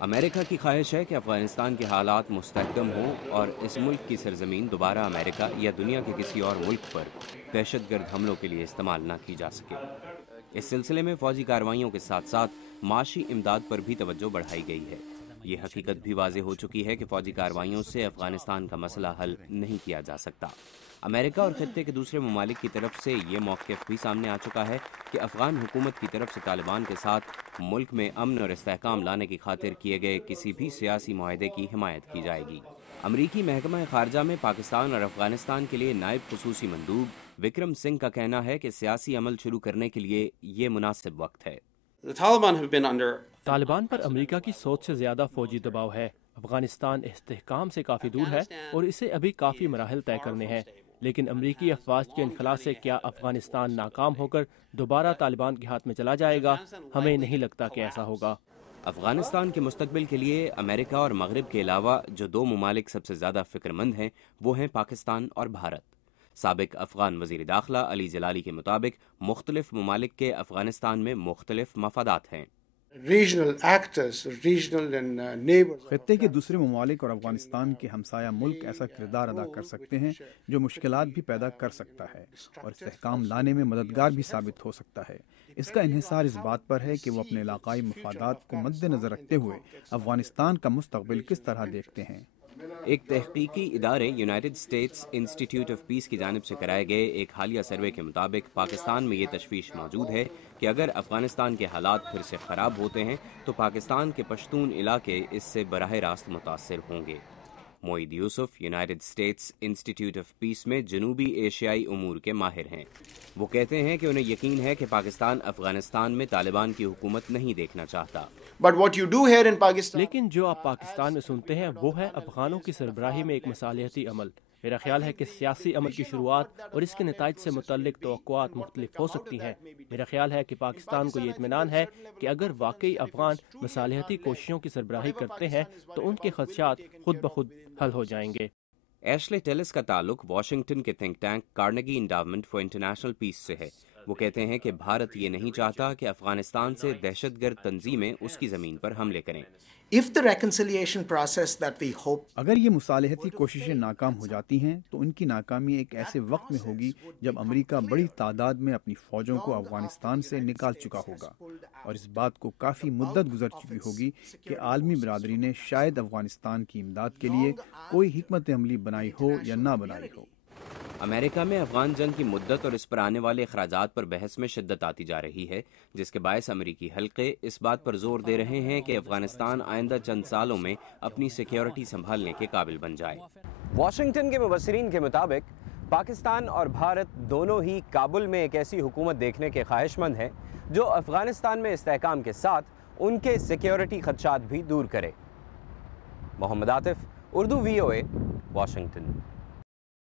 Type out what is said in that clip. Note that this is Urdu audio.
امریکہ کی خواہش ہے کہ افغانستان کے حالات مستحکم ہوں اور اس ملک کی سرزمین دوبارہ امریکہ یا دنیا کے کسی اور ملک پر دہشت گرد حملوں کے لیے استعمال نہ کی جا سکے۔ اس سلسلے میں فوجی کارروائیوں کے ساتھ ساتھ معاشی امداد پر بھی توجہ بڑھائی گئی ہے۔ یہ حقیقت بھی واضح ہو چکی ہے کہ فوجی کارروائیوں سے افغانستان کا مسئلہ حل نہیں کیا جا سکتا۔ امریکہ اور خطے کے دوسرے ممالک کی طرف سے یہ موقف بھی سامنے آ چکا ہے کہ افغان حکومت کی طرف سے طالبان کے ساتھ ملک میں امن اور استحکام لانے کی خاطر کیے گئے کسی بھی سیاسی معاہدے کی حمایت کی جائے گی۔ امریکی محکمہ خارجہ میں پاکستان اور افغانستان کے لیے نائب خصوصی مندوب وکرم سنگھ کا کہنا ہے کہ سیاسی عمل شروع کرنے کے لیے یہ مناسب وقت ہے۔ طالبان پر امریکہ کی سوچ سے زیادہ فوجی دباؤ ہے۔ افغانستان استحکام سے کافی دور ہے اور اسے ابھی کافی مراحل طے کرنے ہیں، لیکن امریکی افواج کے انخلاء سے کیا افغانستان ناکام ہو کر دوبارہ طالبان کے ہاتھ میں چلا جائے گا؟ ہمیں نہیں لگتا کہ ایسا ہوگا۔ افغانستان کے مستقبل کے لیے امریکہ اور مغرب کے علاوہ جو دو ممالک سب سے زیادہ فکر مند ہیں وہ ہیں پاکستان اور بھارت۔ سابق افغان وزیر داخلہ علی جلالی کے مطابق مختلف ممالک کے افغانستان میں مختلف مفادات ہیں۔ خطے کے دوسرے ممالک اور افغانستان کے ہمسایہ ملک ایسا کردار ادا کر سکتے ہیں جو مشکلات بھی پیدا کر سکتا ہے اور استحکام لانے میں مددگار بھی ثابت ہو سکتا ہے۔ اس کا انحصار اس بات پر ہے کہ وہ اپنے علاقائی مفادات کو مد نظر رکھتے ہوئے افغانستان کا مستقبل کس طرح دیکھتے ہیں۔ ایک تحقیقی ادارے یونائیٹڈ اسٹیٹس انسٹی ٹیوٹ آف پیس کی جانب سے کرائے گئے ایک حالیہ سروے کے مطابق پاکستان میں یہ تشویش موجود ہے کہ اگر افغانستان کے حالات پھر سے خراب ہوتے ہیں تو پاکستان کے پشتون علاقے اس سے براہ راست متاثر ہوں گے۔ معید یوسف یونائیٹڈ اسٹیٹس انسٹی ٹیوٹ آف پیس میں جنوبی ایشیائی امور کے ماہر ہیں۔ وہ کہتے ہیں کہ انہیں یقین ہے کہ پاکستان افغانستان میں طالبان کی حکومت نہیں دیکھنا چاہتا۔ لیکن جو آپ پاکستان میں سنتے ہیں وہ ہے افغانوں کی سربراہی میں ایک مصالحتی عمل۔ میرا خیال ہے کہ سیاسی عمل کی شروعات اور اس کے نتائج سے متعلق توقعات مختلف ہو سکتی ہیں۔ میرا خیال ہے کہ پاکستان کو یہ اطمینان ہے کہ اگر واقعی افغان مصالحتی کوششوں کی سربراہی کرتے ہیں تو ان کے خدشات خود بخود حل ہو جائیں گے۔ ایشلے ٹیلس کا تعلق واشنگٹن کے think tank Carnegie endowment for international peace سے ہے۔ وہ کہتے ہیں کہ بھارت یہ نہیں چاہتا کہ افغانستان سے دہشت گرد تنظیمیں اس کی زمین پر حملے کریں۔ اگر یہ مصالحتی کوششیں ناکام ہو جاتی ہیں تو ان کی ناکامی ایک ایسے وقت میں ہوگی جب امریکہ بڑی تعداد میں اپنی فوجوں کو افغانستان سے نکال چکا ہوگا، اور اس بات کو کافی مدت گزر چکی ہوگی کہ عالمی برادری نے شاید افغانستان کی امداد کے لیے کوئی حکمت عملی بنائی ہو یا نہ بنائی ہو۔ امریکہ میں افغان جنگ کی مدت اور اس پر آنے والے اخراجات پر بحث میں شدت آتی جا رہی ہے، جس کے باعث امریکی حلقے اس بات پر زور دے رہے ہیں کہ افغانستان آئندہ چند سالوں میں اپنی سیکیورٹی سنبھالنے کے قابل بن جائے۔ واشنگٹن کے مبصرین کے مطابق پاکستان اور بھارت دونوں ہی کابل میں ایک ایسی حکومت دیکھنے کے خواہش مند ہیں جو افغانستان میں استحکام کے ساتھ ان کے سیکیورٹی خدشات بھی دور کرے۔ محمد عاطف، اردو VOA، واشنگٹن۔